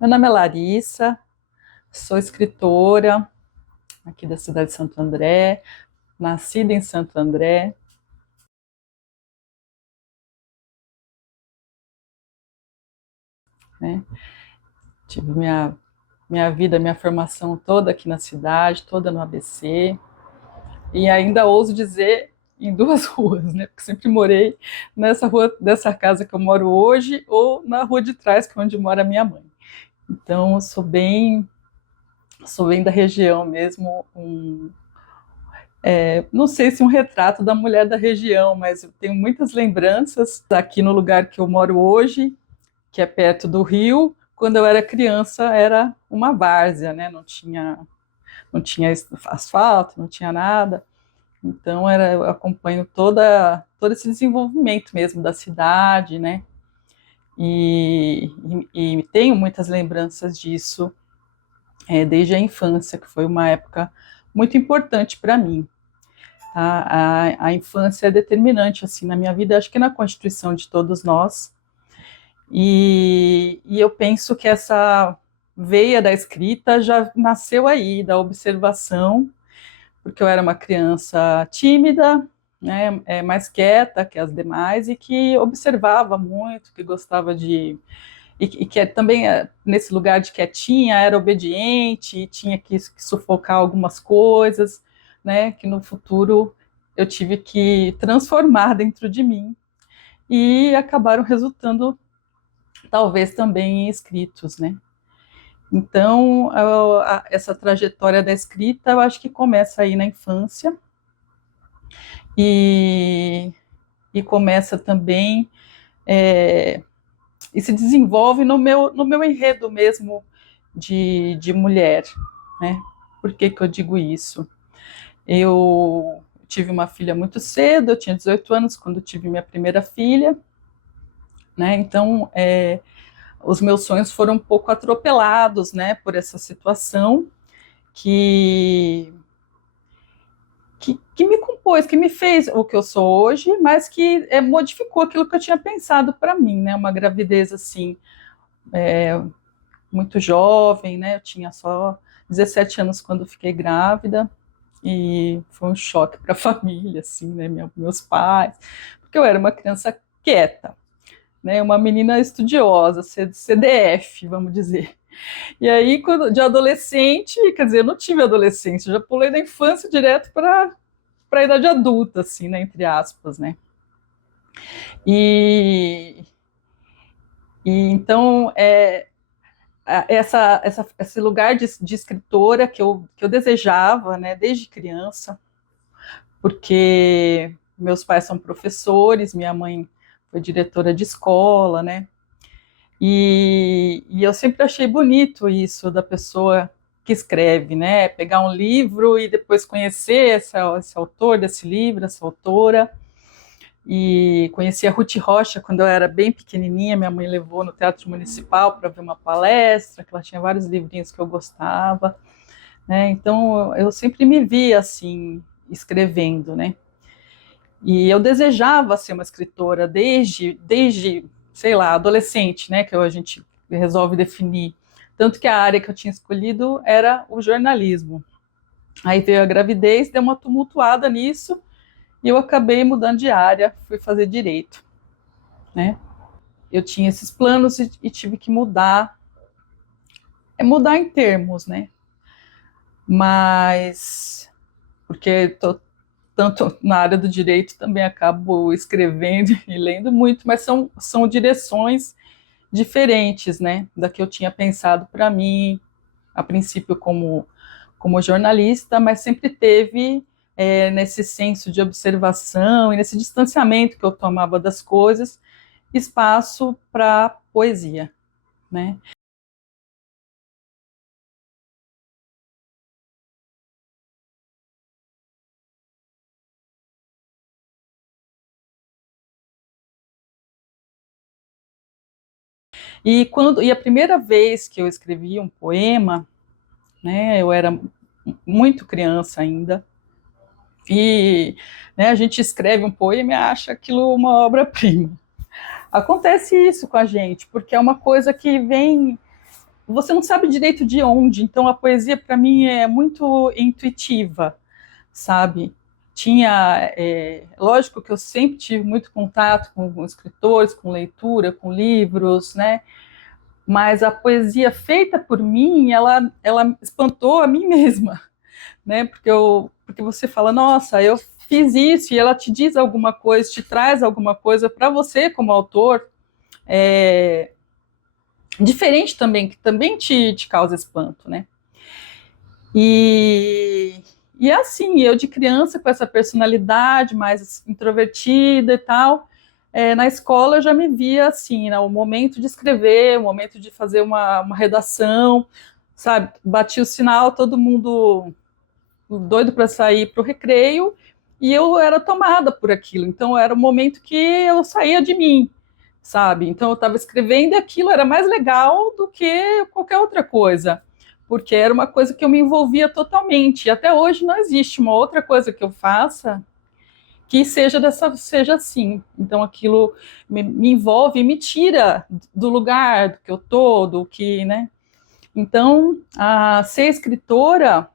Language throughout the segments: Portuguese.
Meu nome é Larissa, sou escritora aqui da cidade de Santo André, nascida em Santo André, né? Tive minha vida, minha formação toda aqui na cidade, toda no ABC, e ainda ouso dizer em duas ruas, né? Porque sempre morei nessa rua, dessa casa que eu moro hoje, ou na rua de trás, que é onde mora minha mãe. Então, eu sou bem da região mesmo, não sei se um retrato da mulher da região, mas eu tenho muitas lembranças aqui no lugar que eu moro hoje, que é perto do rio. Quando eu era criança, era uma várzea, né? Não tinha asfalto, não tinha nada. Então, eu acompanho todo esse desenvolvimento mesmo da cidade, né? E tenho muitas lembranças disso, desde a infância, que foi uma época muito importante para mim. A infância é determinante assim na minha vida, acho que na constituição de todos nós. E eu penso que essa veia da escrita já nasceu aí, da observação, porque eu era uma criança tímida, né, mais quieta que as demais, e que observava muito, que gostava de. E que também, nesse lugar de quietinha, era obediente, e tinha que sufocar algumas coisas, né, que no futuro eu tive que transformar dentro de mim, e acabaram resultando talvez também em escritos, né? Então, essa trajetória da escrita, eu acho que começa aí na infância e, e começa também e se desenvolve no meu enredo mesmo de mulher, né? Por que que eu digo isso? Eu tive uma filha muito cedo, eu tinha 18 anos quando tive minha primeira filha, né? Então, os meus sonhos foram um pouco atropelados, né, por essa situação que, que me compôs, que me fez o que eu sou hoje, mas que modificou aquilo que eu tinha pensado para mim, né, uma gravidez assim, muito jovem, né, eu tinha só 17 anos quando fiquei grávida, e foi um choque para a família, assim, né, meus pais, porque eu era uma criança quieta, né, uma menina estudiosa, CDF, vamos dizer. E aí, de adolescente, quer dizer, eu não tive adolescência, eu já pulei da infância direto para a idade adulta, assim, né, entre aspas, né. E, e então, esse lugar de escritora que eu desejava, né, desde criança, porque meus pais são professores, minha mãe foi diretora de escola, né, e eu sempre achei bonito isso da pessoa que escreve, né? Pegar um livro e depois conhecer esse autor desse livro, essa autora. E conheci a Ruth Rocha quando eu era bem pequenininha. Minha mãe levou no Teatro Municipal para ver uma palestra, que ela tinha vários livrinhos que eu gostava, né? Então eu sempre me via assim, escrevendo, né? E eu desejava ser uma escritora desde sei lá, adolescente, né, que a gente resolve definir. Tanto que a área que eu tinha escolhido era o jornalismo. Aí veio a gravidez, deu uma tumultuada nisso, e eu acabei mudando de área, fui fazer direito, né? Eu tinha esses planos e tive que mudar, mudar em termos, né? Mas porque tanto na área do direito também acabo escrevendo e lendo muito, mas são direções diferentes, né, da que eu tinha pensado para mim, a princípio como jornalista, mas sempre teve nesse senso de observação e nesse distanciamento que eu tomava das coisas, espaço para poesia, né. E a primeira vez que eu escrevi um poema, né, eu era muito criança ainda, e né, a gente escreve um poema e acha aquilo uma obra-prima. Acontece isso com a gente, porque é uma coisa que vem. você não sabe direito de onde, então a poesia para mim é muito intuitiva, sabe? Lógico que eu sempre tive muito contato com escritores, com leitura, com livros, né? Mas a poesia feita por mim, ela espantou a mim mesma, né? Porque você fala, nossa, eu fiz isso, e ela te diz alguma coisa, te traz alguma coisa para você como autor, diferente também, que também te causa espanto, né? E assim, eu de criança com essa personalidade mais introvertida e tal, na escola eu já me via assim, né, o momento de escrever, o momento de fazer uma redação, sabe? Batia o sinal, todo mundo doido para sair para o recreio, e eu era tomada por aquilo. Então era um momento que eu saía de mim, sabe? Então eu estava escrevendo e aquilo era mais legal do que qualquer outra coisa, porque era uma coisa que eu me envolvia totalmente. E até hoje não existe uma outra coisa que eu faça que seja assim. Então aquilo me envolve e me tira do lugar do que eu tô, do que, né? Então, ser escritora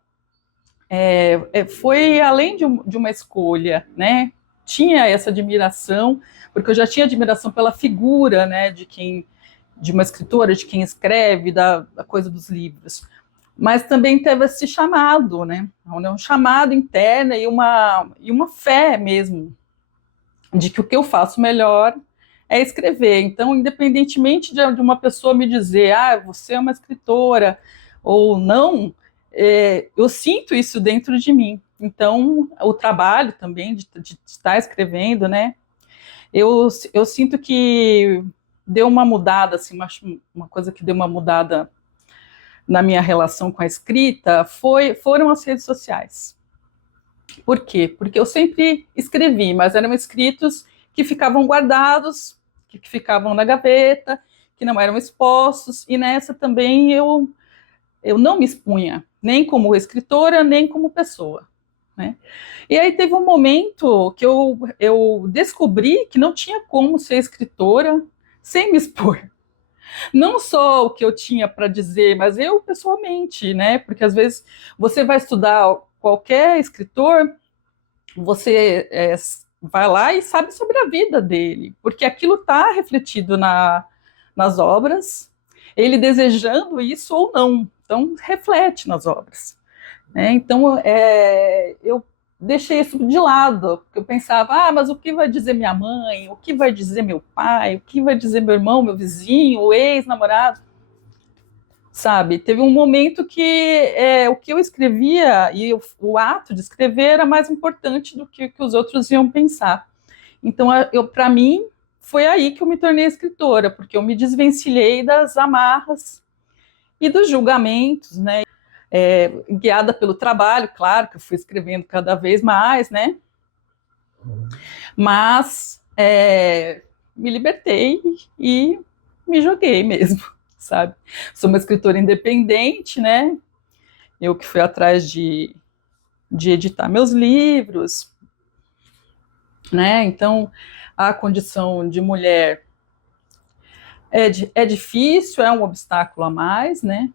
foi além de uma escolha, né? Tinha essa admiração, porque eu já tinha admiração pela figura, né, de uma escritora, de quem escreve, da coisa dos livros. Mas também teve esse chamado, né? Um chamado interno e uma fé mesmo, de que o que eu faço melhor é escrever. Então, independentemente de uma pessoa me dizer, você é uma escritora, ou não, eu sinto isso dentro de mim. Então, o trabalho também de estar escrevendo, né? Eu sinto que deu uma mudada, assim, uma coisa que deu uma mudada na minha relação com a escrita foram as redes sociais. Por quê? Porque eu sempre escrevi, mas eram escritos que ficavam guardados, que ficavam na gaveta, que não eram expostos, e nessa também eu não me expunha, nem como escritora, nem como pessoa, né? E aí teve um momento que eu descobri que não tinha como ser escritora sem me expor. Não só o que eu tinha para dizer, mas eu pessoalmente, né? Porque às vezes você vai estudar qualquer escritor, você vai lá e sabe sobre a vida dele, porque aquilo está refletido nas obras, ele desejando isso ou não, então reflete nas obras, né? Então eu deixei isso de lado, porque eu pensava, mas o que vai dizer minha mãe, o que vai dizer meu pai, o que vai dizer meu irmão, meu vizinho, o ex-namorado, sabe? Teve um momento que o que eu escrevia e o ato de escrever era mais importante do que os outros iam pensar. Então, para mim, foi aí que eu me tornei escritora, porque eu me desvencilhei das amarras e dos julgamentos, né? Guiada pelo trabalho, claro, que eu fui escrevendo cada vez mais, né? Mas me libertei e me joguei mesmo, sabe? Sou uma escritora independente, né? Eu que fui atrás de editar meus livros, né? Então, a condição de mulher é difícil, é um obstáculo a mais, né?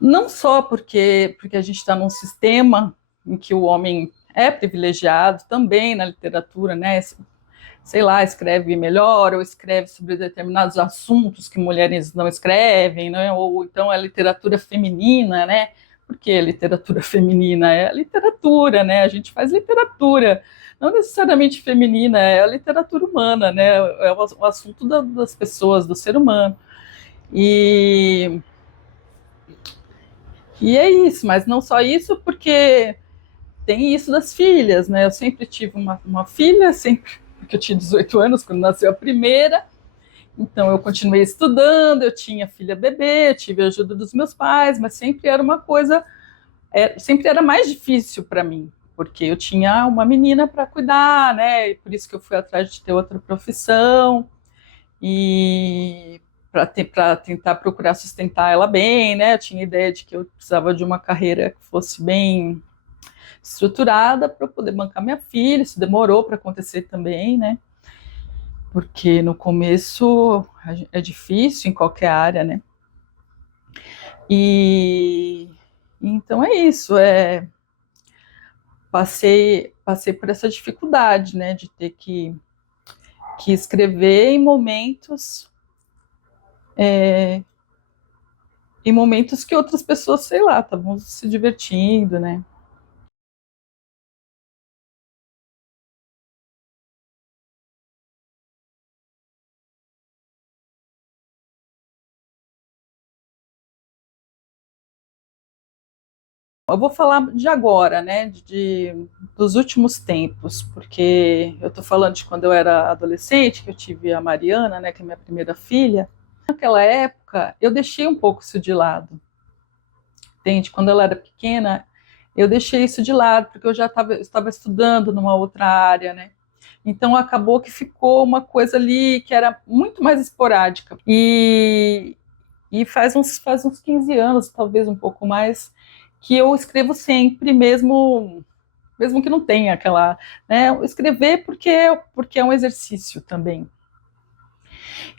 Não só porque a gente está num sistema em que o homem é privilegiado, também na literatura, né? Sei lá, escreve melhor, ou escreve sobre determinados assuntos que mulheres não escrevem, né? Ou então é literatura feminina, né? Porque a literatura feminina é a literatura, né? A gente faz literatura, não necessariamente feminina, é a literatura humana, né? É o assunto das pessoas, do ser humano. E é isso, mas não só isso, porque tem isso das filhas, né? Eu sempre tive uma filha, sempre, porque eu tinha 18 anos quando nasceu a primeira, então eu continuei estudando, eu tinha filha bebê, tive a ajuda dos meus pais, mas sempre era uma coisa, sempre era mais difícil para mim, porque eu tinha uma menina para cuidar, né? E por isso que eu fui atrás de ter outra profissão, e para tentar procurar sustentar ela bem, né? Eu tinha ideia de que eu precisava de uma carreira que fosse bem estruturada para poder bancar minha filha. Isso demorou para acontecer também, né? Porque no começo é difícil em qualquer área, né? E então é isso, passei por essa dificuldade, né, de ter que escrever em momentos que outras pessoas, sei lá, estavam se divertindo, né? Eu vou falar de agora, né, dos últimos tempos, porque eu estou falando de quando eu era adolescente, que eu tive a Mariana, né, que é minha primeira filha. Naquela época, eu deixei um pouco isso de lado, entende? Quando ela era pequena, eu deixei isso de lado, porque eu já estava estudando numa outra área, né? Então acabou que ficou uma coisa ali que era muito mais esporádica. E faz uns 15 anos, talvez um pouco mais, que eu escrevo sempre, mesmo que não tenha aquela, né, escrever porque é um exercício também.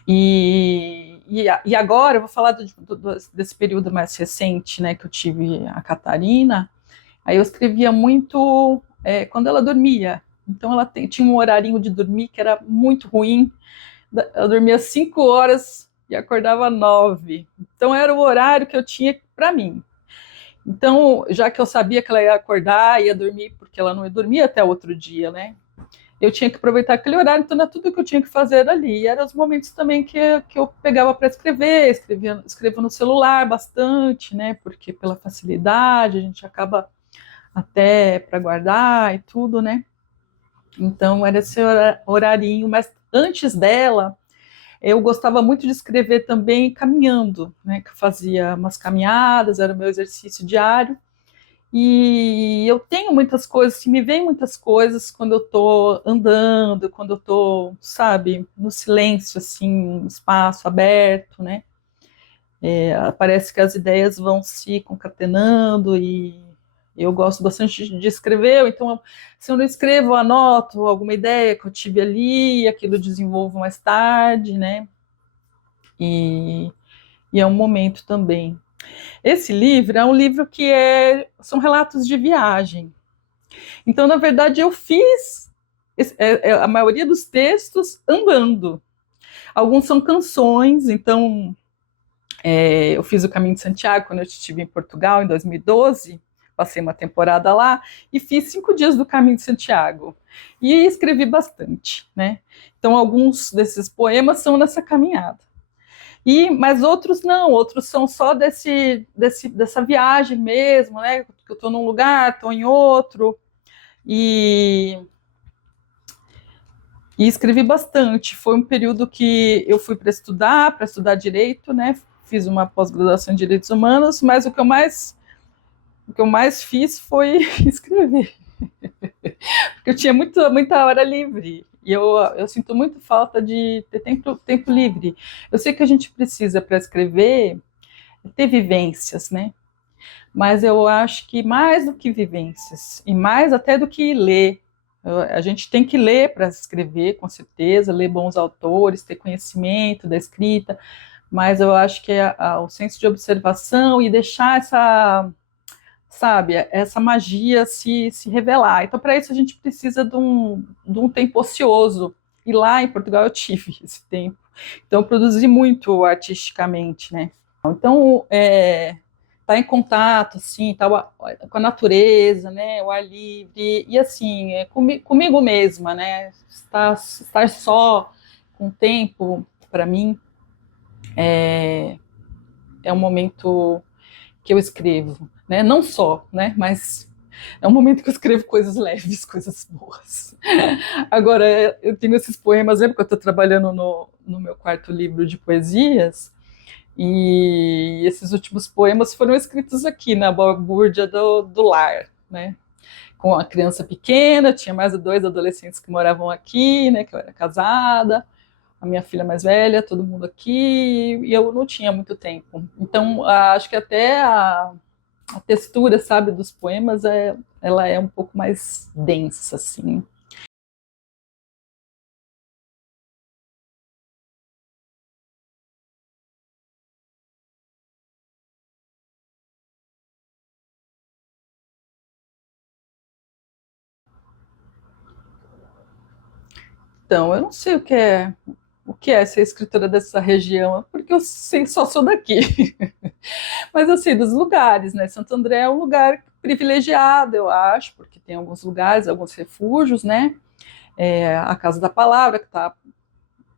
E agora eu vou falar desse período mais recente, né, que eu tive a Catarina. Aí eu escrevia muito quando ela dormia. Então ela tinha um horarinho de dormir que era muito ruim. Eu dormia 5 horas e acordava 9. Então era o horário que eu tinha para mim. Então, já que eu sabia que ela ia acordar, ia dormir, porque ela não ia dormir até o outro dia, né? Eu tinha que aproveitar aquele horário, então era tudo que eu tinha que fazer ali. E eram os momentos também que eu pegava para escrever, escrevo no celular bastante, né? Porque pela facilidade a gente acaba até para guardar e tudo, né? Então era esse horarinho, mas antes dela, eu gostava muito de escrever também caminhando, né? Que eu fazia umas caminhadas, era o meu exercício diário. E eu tenho muitas coisas, me vem muitas coisas quando eu estou andando, quando eu estou, sabe, no silêncio, assim, um espaço aberto, né? Parece que as ideias vão se concatenando e eu gosto bastante de escrever, então se eu não escrevo, eu anoto alguma ideia que eu tive ali, aquilo eu desenvolvo mais tarde, né? E, e é um momento também. Esse livro é um livro que são relatos de viagem. Então, na verdade, eu fiz a maioria dos textos andando. Alguns são canções, então eu fiz o Caminho de Santiago quando eu estive em Portugal, em 2012, passei uma temporada lá e fiz 5 dias do Caminho de Santiago. E escrevi bastante, né? Então, alguns desses poemas são nessa caminhada. Mas outros não, outros são só dessa viagem mesmo, né? Que eu estou num lugar, estou em outro. E, e escrevi bastante. Foi um período que eu fui para estudar direito, né? Fiz uma pós-graduação em direitos humanos, mas o que eu mais fiz foi escrever, porque eu tinha muita hora livre. E eu sinto muito falta de ter tempo livre. Eu sei que a gente precisa, para escrever, ter vivências, né? Mas eu acho que mais do que vivências, e mais até do que ler, a gente tem que ler para escrever, com certeza, ler bons autores, ter conhecimento da escrita, mas eu acho que o senso de observação e deixar sabe, essa magia se revelar. Então, para isso, a gente precisa de um tempo ocioso. E lá em Portugal eu tive esse tempo. Então, eu produzi muito artisticamente, né? Então, estar em contato, assim, com a natureza, né, o ar livre, e assim, comigo mesma, né, estar só com tempo, para mim, é um momento que eu escrevo, né, não só, né, mas é um momento que eu escrevo coisas leves, coisas boas. Agora, eu tenho esses poemas, porque eu estou trabalhando no meu quarto livro de poesias, e esses últimos poemas foram escritos aqui na balbúrdia do lar, né? Com a criança pequena, tinha mais dois adolescentes que moravam aqui, né? Que eu era casada, a minha filha mais velha, todo mundo aqui, e eu não tinha muito tempo. Então, acho que até a textura, sabe, dos poemas, ela é um pouco mais densa, assim. Então, eu não sei o que é ser escritora dessa região, porque eu sei, só sou daqui. Mas eu sei dos lugares, né? Santo André é um lugar privilegiado, eu acho, porque tem alguns lugares, alguns refúgios, né? A Casa da Palavra, que está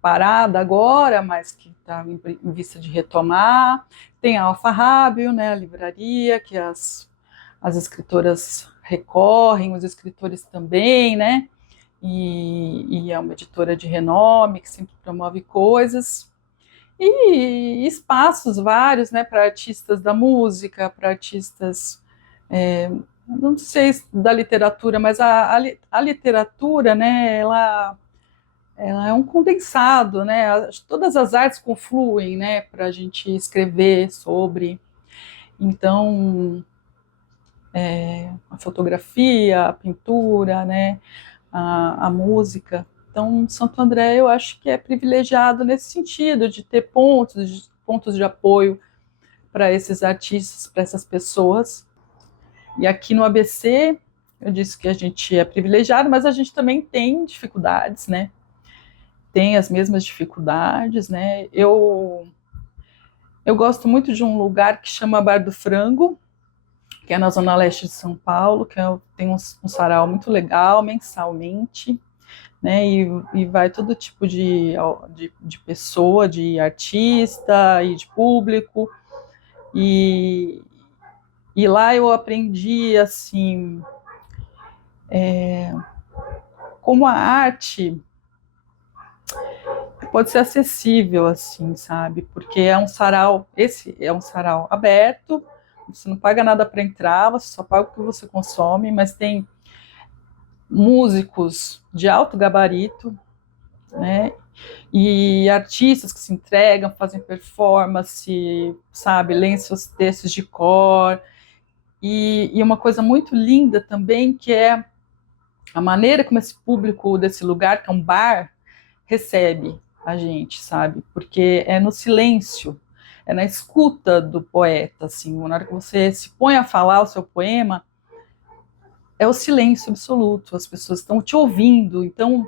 parada agora, mas que está em vista de retomar. Tem a Alfarrábio, né? A livraria, que as escritoras recorrem, os escritores também, né? E é uma editora de renome, que sempre promove coisas. E espaços vários, né, para artistas da música, para artistas, não sei da literatura, mas a literatura, né, ela é um condensado, né, todas as artes confluem, né, para a gente escrever sobre. Então, a fotografia, a pintura, né, a música. Então, Santo André, eu acho que é privilegiado nesse sentido, de ter pontos de apoio para esses artistas, para essas pessoas. E aqui no ABC, eu disse que a gente é privilegiado, mas a gente também tem dificuldades, né? Tem as mesmas dificuldades, né? Eu gosto muito de um lugar que chama Bar do Frango, que é na zona leste de São Paulo, tem um sarau muito legal, mensalmente, né? E vai todo tipo de pessoa, de artista e de público. E, e lá eu aprendi, assim, como a arte pode ser acessível, assim, sabe? Porque esse é um sarau aberto, você não paga nada para entrar, você só paga o que você consome, mas tem músicos de alto gabarito, né? E artistas que se entregam, fazem performance, sabe? Leem seus textos de cor. E uma coisa muito linda também, que é a maneira como esse público desse lugar, que é um bar, recebe a gente, sabe? Porque é no silêncio, é na escuta do poeta, assim, na hora que você se põe a falar o seu poema, é o silêncio absoluto, as pessoas estão te ouvindo, então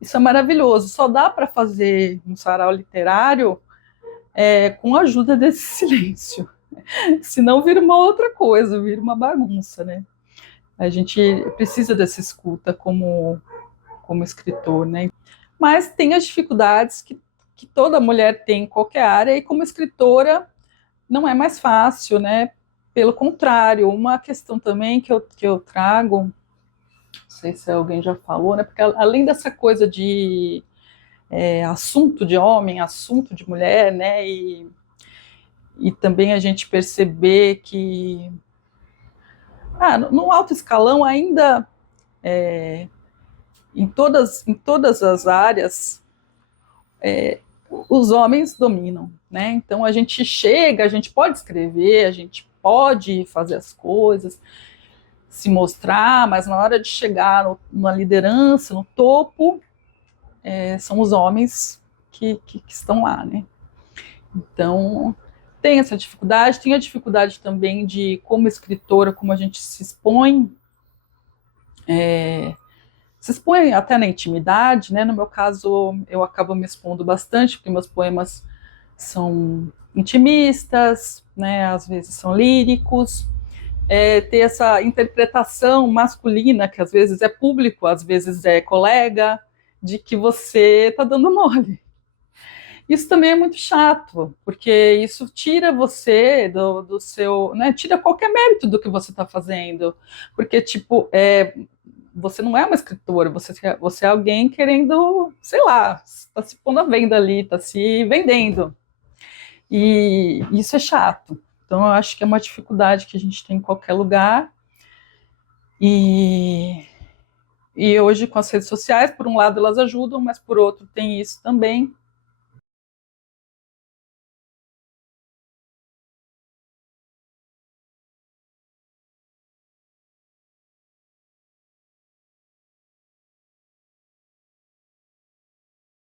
isso é maravilhoso. Só dá para fazer um sarau literário com a ajuda desse silêncio, senão vira uma outra coisa, vira uma bagunça, né? A gente precisa dessa escuta como escritor, né? Mas tem as dificuldades que toda mulher tem em qualquer área, e como escritora não é mais fácil, né? Pelo contrário, uma questão também que eu trago, não sei se alguém já falou, né? Porque além dessa coisa de assunto de homem, assunto de mulher, né? E também a gente perceber que no alto escalão ainda em todas as áreas os homens dominam, né? Então a gente chega, a gente pode escrever, a gente pode fazer as coisas, se mostrar, mas na hora de chegar na liderança, no topo, são os homens que estão lá, né? Então tem essa dificuldade, tem a dificuldade também de como escritora, como a gente se expõe até na intimidade, né? No meu caso, eu acabo me expondo bastante, porque meus poemas são intimistas, né? Às vezes são líricos, ter essa interpretação masculina, que às vezes é público, às vezes é colega, de que você está dando mole. Isso também é muito chato, porque isso tira você do seu, né? Tira qualquer mérito do que você está fazendo, porque tipo você não é uma escritora, você é alguém querendo, sei lá, está se pondo à venda ali, está se vendendo. E isso é chato. Então, eu acho que é uma dificuldade que a gente tem em qualquer lugar. E, e hoje, com as redes sociais, por um lado elas ajudam, mas por outro tem isso também.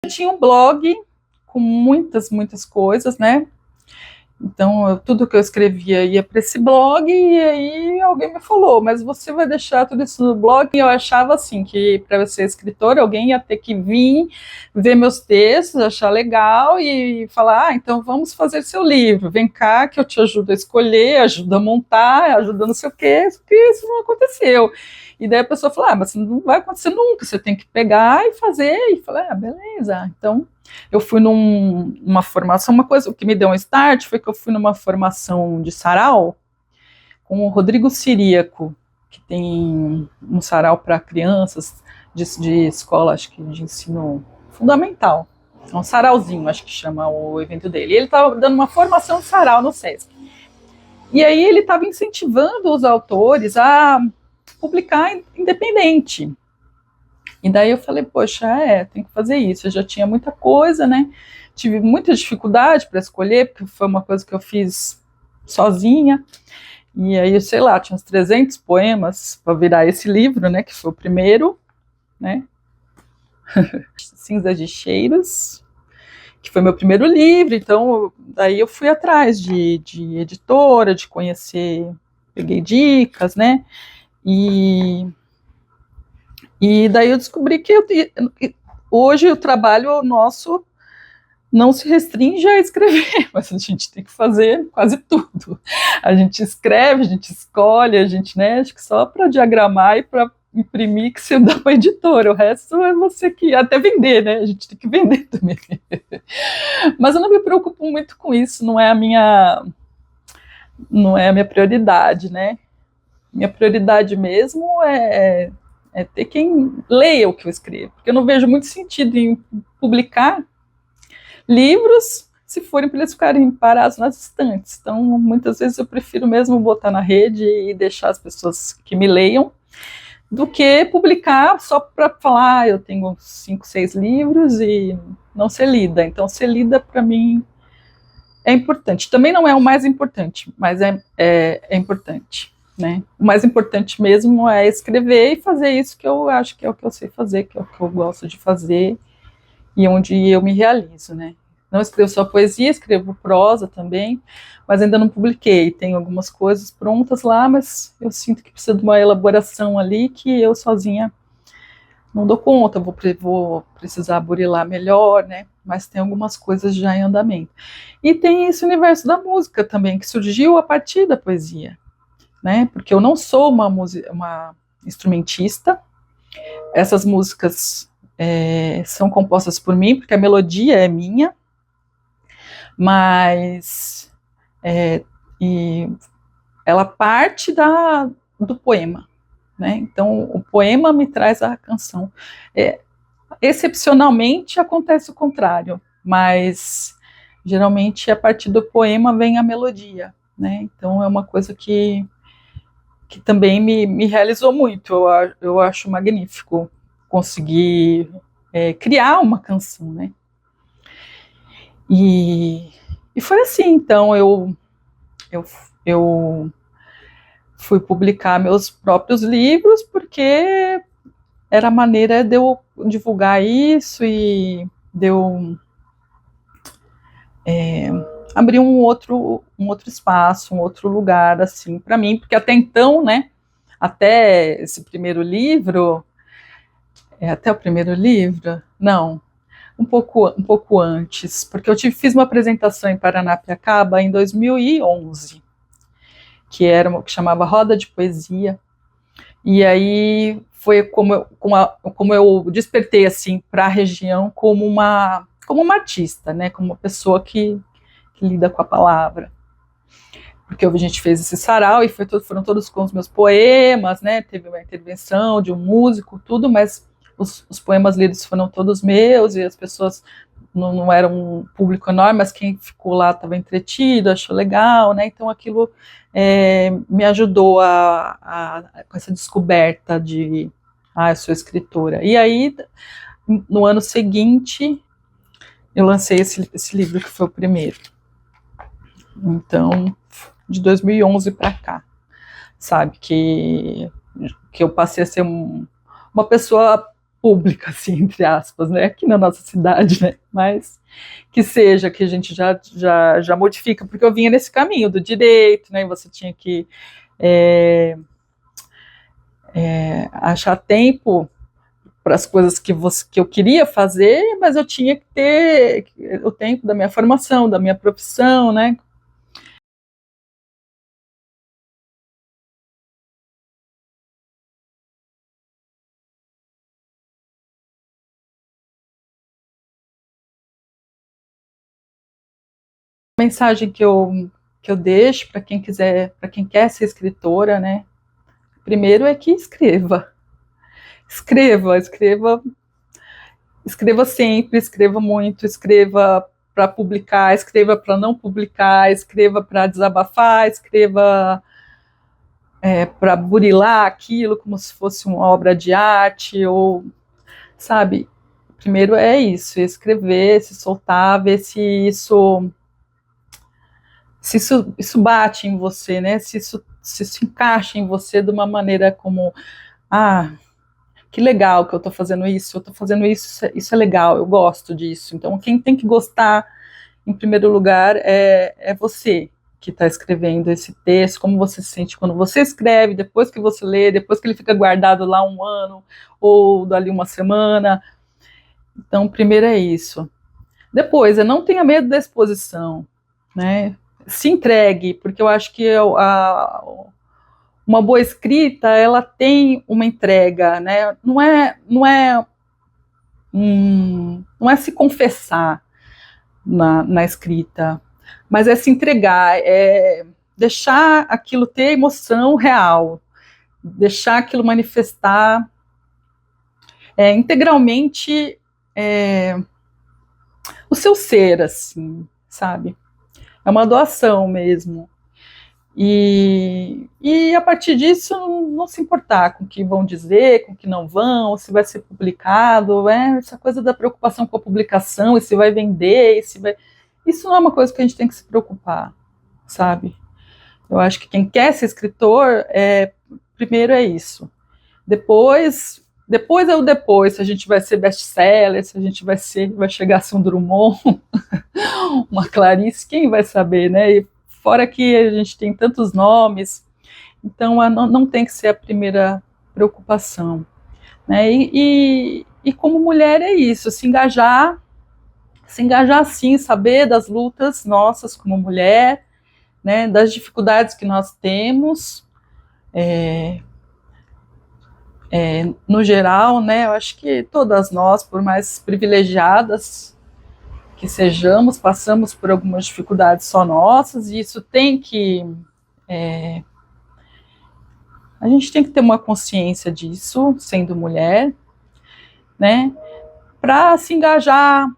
Eu tinha um blog com muitas coisas, né? Então, tudo que eu escrevia ia para esse blog, e aí alguém me falou, mas você vai deixar tudo isso no blog? E eu achava assim, que para eu ser escritora, alguém ia ter que vir, ver meus textos, achar legal e falar, então vamos fazer seu livro, vem cá que eu te ajudo a escolher, ajudo a montar, ajuda não sei o quê, porque isso não aconteceu. E daí a pessoa falou, mas não vai acontecer nunca, você tem que pegar e fazer. E falei, beleza, então eu fui numa formação, uma coisa que me deu um start foi que eu fui numa formação de sarau com o Rodrigo Ciríaco, que tem um sarau para crianças de escola, acho que de ensino fundamental. É um sarauzinho, acho que chama o evento dele. E ele estava dando uma formação de sarau no Sesc. E aí ele estava incentivando os autores a publicar independente. E daí eu falei, poxa, tem que fazer isso. Eu já tinha muita coisa, né? Tive muita dificuldade para escolher, porque foi uma coisa que eu fiz sozinha. E aí, sei lá, tinha uns 300 poemas para virar esse livro, né? Que foi o primeiro, né? Cinza de Cheiros, que foi meu primeiro livro. Então, daí eu fui atrás de editora, de conhecer, peguei dicas, né? E daí eu descobri que hoje o trabalho nosso não se restringe a escrever, mas a gente tem que fazer quase tudo. A gente escreve, a gente escolhe, a gente, né, acho que só para diagramar e para imprimir que você dá para a editora, o resto é você que, até vender, né, a gente tem que vender também. Mas eu não me preocupo muito com isso, não é a minha prioridade, né. Minha prioridade mesmo é ter quem leia o que eu escrevo, porque eu não vejo muito sentido em publicar livros se forem para eles ficarem parados nas estantes. Então, muitas vezes eu prefiro mesmo botar na rede e deixar as pessoas que me leiam, do que publicar só para falar, eu tenho 5, 6 livros e não ser lida. Então, ser lida para mim é importante. Também não é o mais importante, mas é importante. Né? O mais importante mesmo é escrever e fazer isso que eu acho que é o que eu sei fazer, que é o que eu gosto de fazer e onde eu me realizo, né? Não escrevo só poesia, escrevo prosa também, mas ainda não publiquei. Tenho algumas coisas prontas lá, mas eu sinto que precisa de uma elaboração ali que eu sozinha não dou conta, vou precisar burilar melhor, né? Mas tem algumas coisas já em andamento. E tem esse universo da música também, que surgiu a partir da poesia. Né? Porque eu não sou uma instrumentista, essas músicas são compostas por mim, porque a melodia é minha, mas e ela parte do poema, né? Então o poema me traz a canção. Excepcionalmente acontece o contrário, mas geralmente a partir do poema vem a melodia, né? Então é uma coisa que também me realizou muito. Eu acho magnífico conseguir criar uma canção, né? E foi assim, então eu fui publicar meus próprios livros porque era a maneira de eu divulgar isso e de eu abrir um outro espaço, um outro lugar, assim, para mim, porque até então, né, até esse primeiro livro, até o primeiro livro, não, um pouco antes, porque eu fiz uma apresentação em Paranapiacaba em 2011, que chamava Roda de Poesia, e aí foi como eu despertei assim para a região como uma artista, né, como uma pessoa que lida com a palavra. Porque a gente fez esse sarau e foram todos com os meus poemas, né? Teve uma intervenção de um músico, tudo, mas os poemas lidos foram todos meus e as pessoas não eram um público enorme, mas quem ficou lá estava entretido, achou legal, né? Então aquilo me ajudou com essa descoberta de eu sou escritora. E aí, no ano seguinte, eu lancei esse livro que foi o primeiro. Então, de 2011 para cá, sabe, que eu passei a ser uma pessoa pública, assim, entre aspas, né? Aqui na nossa cidade, né? Mas que seja, que a gente já modifica, porque eu vinha nesse caminho do direito, né? E você tinha que achar tempo para as coisas que eu queria fazer, mas eu tinha que ter o tempo da minha formação, da minha profissão, né? A mensagem que eu deixo para quem quiser, para quem quer ser escritora, né? Primeiro é que escreva. Escreva, escreva, escreva sempre, escreva muito, escreva para publicar, escreva para não publicar, escreva para desabafar, escreva para burilar aquilo como se fosse uma obra de arte, ou, sabe, primeiro é isso, escrever, se soltar, ver se isso bate em você, né? Se isso encaixa em você de uma maneira como, ah, que legal que eu estou fazendo isso, eu estou fazendo isso é legal, eu gosto disso. Então, quem tem que gostar, em primeiro lugar, é você que está escrevendo esse texto, como você se sente quando você escreve, depois que você lê, depois que ele fica guardado lá um ano, ou dali uma semana. Então, primeiro é isso. Depois, não tenha medo da exposição, né? Se entregue, porque eu acho que uma boa escrita, ela tem uma entrega, né? Não é se confessar na escrita, mas é se entregar, é deixar aquilo ter emoção real, deixar aquilo manifestar integralmente o seu ser, assim, sabe? É uma doação mesmo. E a partir disso, não se importar com o que vão dizer, com o que não vão, se vai ser publicado, essa coisa da preocupação com a publicação, e se vai vender, isso não é uma coisa que a gente tem que se preocupar, sabe? Eu acho que quem quer ser escritor, primeiro é isso. Depois é o depois, se a gente vai ser best-seller, se a gente vai chegar a ser um Drummond, uma Clarice, quem vai saber, né? E fora que a gente tem tantos nomes, então não tem que ser a primeira preocupação, né? E como mulher é isso, se engajar sim, saber das lutas nossas como mulher, né? Das dificuldades que nós temos, no geral, né? Eu acho que todas nós, por mais privilegiadas que sejamos, passamos por algumas dificuldades só nossas, e isso tem que a gente tem que ter uma consciência disso, sendo mulher, né? Para se engajar,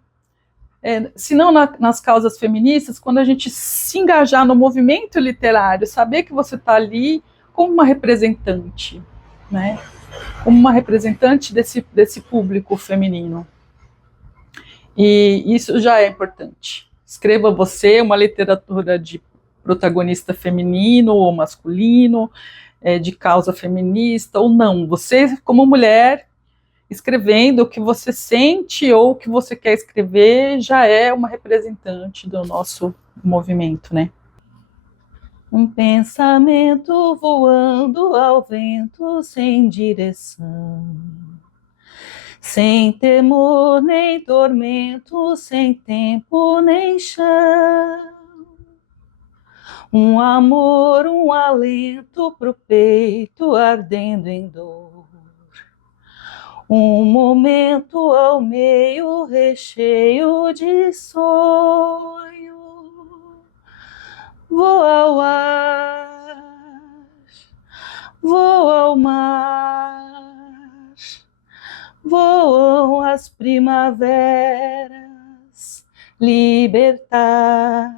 se não nas causas feministas, quando a gente se engajar no movimento literário, saber que você está ali como uma representante, né? Como uma representante desse público feminino. E isso já é importante. Escreva você uma literatura de protagonista feminino ou masculino, de causa feminista ou não. Você, como mulher, escrevendo o que você sente ou o que você quer escrever, já é uma representante do nosso movimento, né? Um pensamento voando ao vento sem direção, sem temor nem tormento, sem tempo nem chão. Um amor, um alento pro peito ardendo em dor. Um momento ao meio recheio de sonho. Vou ao ar, vou ao mar, voam as primaveras libertar